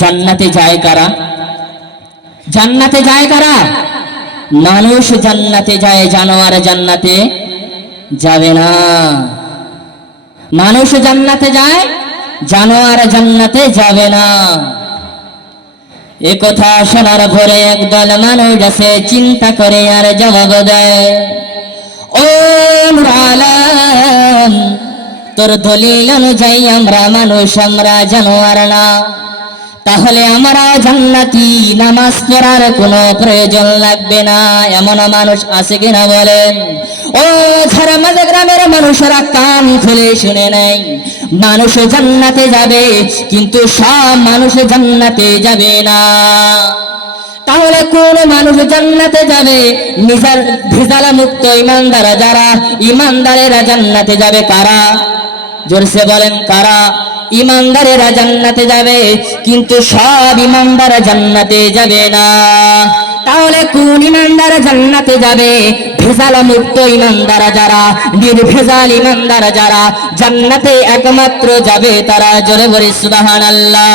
জান্নাতে যায় কারা? জান্নাতে যায় কারা? মানুষ জান্নাতে যায়, জানোয়ার জান্নাতে যাবে না। মানুষ জান্নাতে যায়, জানোয়ার জান্নাতে যাবে না। এ কথা শোনার পরে একদল মানুষ আছে চিন্তা করে আর জবাব দেয়, ও নূর আলম, তোর দলিল অনুযায়ী আমরা মানুষ, আমরা জানোয়ার না, তাহলে আমরা জান্নাতি, নামাজ পড়ার কোনো প্রয়োজন লাগবে না। এমন মানুষ আছে কিনা বলেন? ও ঝাড়মাঝা গ্রামের মানুষেরা কান খুলে শুনে নেয়, মানুষ জান্নাতে যাবে, কিন্তু সব মানুষ জান্নাতে যাবে না। তাহলে কোন মানুষ জান্নাতে যাবে? নিজার ভেজাল মুক্ত ইমানদার যারা, ইমানদারেরা জান্নাতে যাবে। কারা? জোরসে বলেন কারা? ইমানদারেরা জান্নাতে যাবে, কিন্তু সব ইমানদার জান্নাতে যাবে না। তাহলে কোন ইমানদার জান্নাতে যাবে? ভেজাল মুক্ত ইমানদার যারা, নির্ভেজাল ইমানদার যারা, জান্নাতে একমাত্র যাবে তারা। জোরে বলি সুবহানাল্লাহ।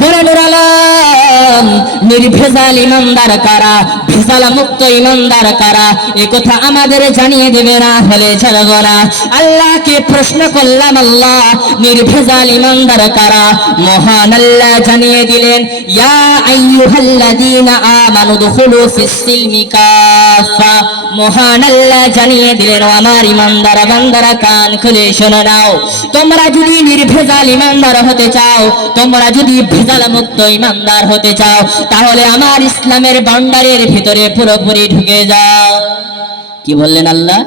বলে নূর আলম, নির্ভেজাল ইমানদার কারা, ভেজাল মুক্ত ইমানদার কারা, এ কথা আমাদের জানিয়ে দেবে, না হলে ছাড়ব না। আল্লাহকে প্রশ্ন করলাম, আল্লাহ নির্ভেজাল ইমানদার কারা? মহান আল্লাহ জানিয়ে দিলেন, ইয়া আইয়ুহাল্লাযীনা আমানু দুখুলু ফিস সিলমি কাফা। মহান আল্লাহ জানিয়ে দিলেন, আমার ইমানদার বান্দারা কান খুলে শুনে নাও, তোমরা যদি নির্ভেজাল ইমানদার হতে চাও, তোমরা যদি ভেজাল মুক্ত ইমানদার হতে চাও, তাহলে আমার ইসলামের ভান্ডারের ভিতরে পুরোপুরি ঢুকে যাও। কি বললেন আল্লাহ?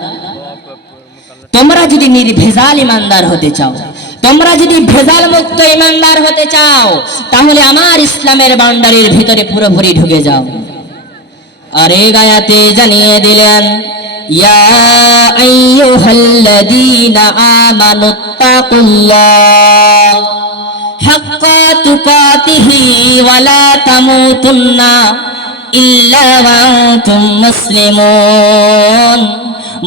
তোমরা যদি নির্ভেজাল ইমানদার হতে চাও, তোমরা যদি ভেজাল মুক্ত ইমানদার হতে চাও, তাহলে আমার ইসলামের ভান্ডারের ভিতরে পুরোপুরি ঢুকে যাও। আর এই আয়াতে জানিয়ে দিলেন, ইয়া আইয়ুহাল্লাযীনা আমানুত্তাকুল্লাহ হাক্কা তুকাতিহি ওয়া লা তামুতুন্না ইল্লা ওয়া আনতুম মুসলিমুন।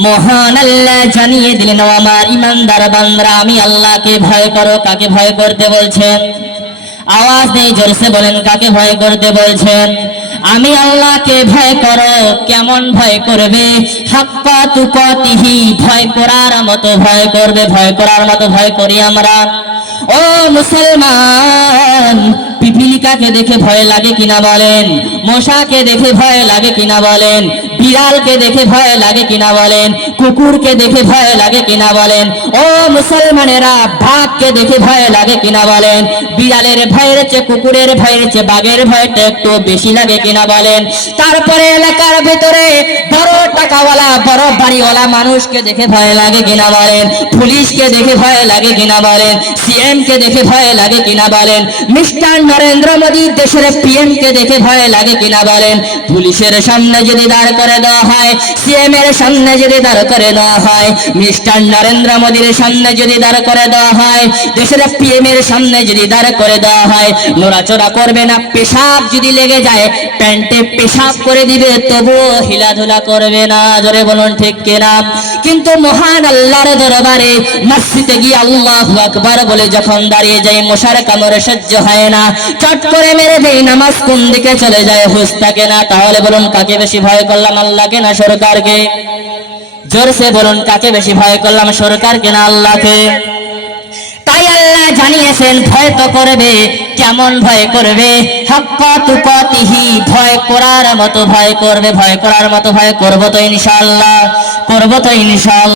মহান আল্লাহ জানিয়ে দিলেন, আমার ইমানদার বান্দা, আমি আল্লাহকে ভয় করো। কাকে ভয় করতে বলছেন? আওয়াজ নেই, জোরসে বলেন, কাকে ভয় করতে বলছেন? আমি আল্লাহকে ভয় করো। কেমন ভয় করবে? হাক্কা তুকাতিহি, ভয় করার মতো ভয় করবে। ভয় করার মতো ভয় করি আমরা। ও মুসলমান, পিপিলিকাকে দেখে ভয় লাগে কিনা বলেন? মশাকে দেখে ভয় লাগে কিনা বলেন? বিড়ালকে দেখে ভয় লাগে কিনা বলেন? কুকুরকে দেখে ভয় লাগে কিনা বলেন? ও মুসলমানেরা, বাঘকে দেখে ভয় লাগে কিনা বলেন? বিড়ালের ভয়ের চেয়ে, কুকুরের ভয়ের চেয়ে বাঘের ভয়টা একটু বেশি লাগে কিনা বলেন? তারপরে এলাকার ভিতরে বড় টাকাওয়ালা, বড় বাড়িওয়ালা মানুষকে দেখে ভয় লাগে কিনা বলেন? পুলিশকে দেখে ভয় লাগে কিনা বলেন? সিএম কে দেখে ভয় লাগে কিনা বলেন? মিস্টার নরেন্দ্র মোদী দেশের পিএম কে দেখে ভয় লাগে কিনা বলেন? পুলিশের সামনে যদি দাঁড় করে দেওয়া হয়, সিএম এর সামনে যদি দাঁড় করে দেওয়া হয়, মিস্টার নরেন্দ্র মোদীর সামনে যদি দাঁড় করে দেওয়া হয়, দেশের পিএম এর সামনে যদি দাঁড় করে দেওয়া হয়, নড়াচড়া করবে না। পেশাব যদি লেগে যায়, প্যান্টে পেশাব করে দিবে, তবুও হিলাধুলা করবে না। জোরে বলুন ঠিক কিনা? কিন্তু মহান আল্লাহর দরবারে মসজিদে গিয়ে আল্লাহু আকবার বলে যখন দাঁড়িয়ে যায়, মশার কামড়ে সহ্য হয় না, চট করে মেরে দেয়, নামাজ কোন দিকে চলে যায় হুঁশ থাকে না। তাহলে বলুন, কাকে বেশি ভয় করলাম, আল্লাহকে না সরকারকে? জোরসে বলুন, কাকে বেশি ভয় করলাম, সরকারকে না আল্লাহকে? তাই আল্লাহ জানিয়েছেন, ভয় তো করবে। কেমন ভয় করবে? হাক্কা তুকাতিহি, ভয় করার মতো ভয় করবে। ভয় করার মতো ভয় করব তো ইনশাআল্লাহ, করব তো ইনশাআল্লাহ।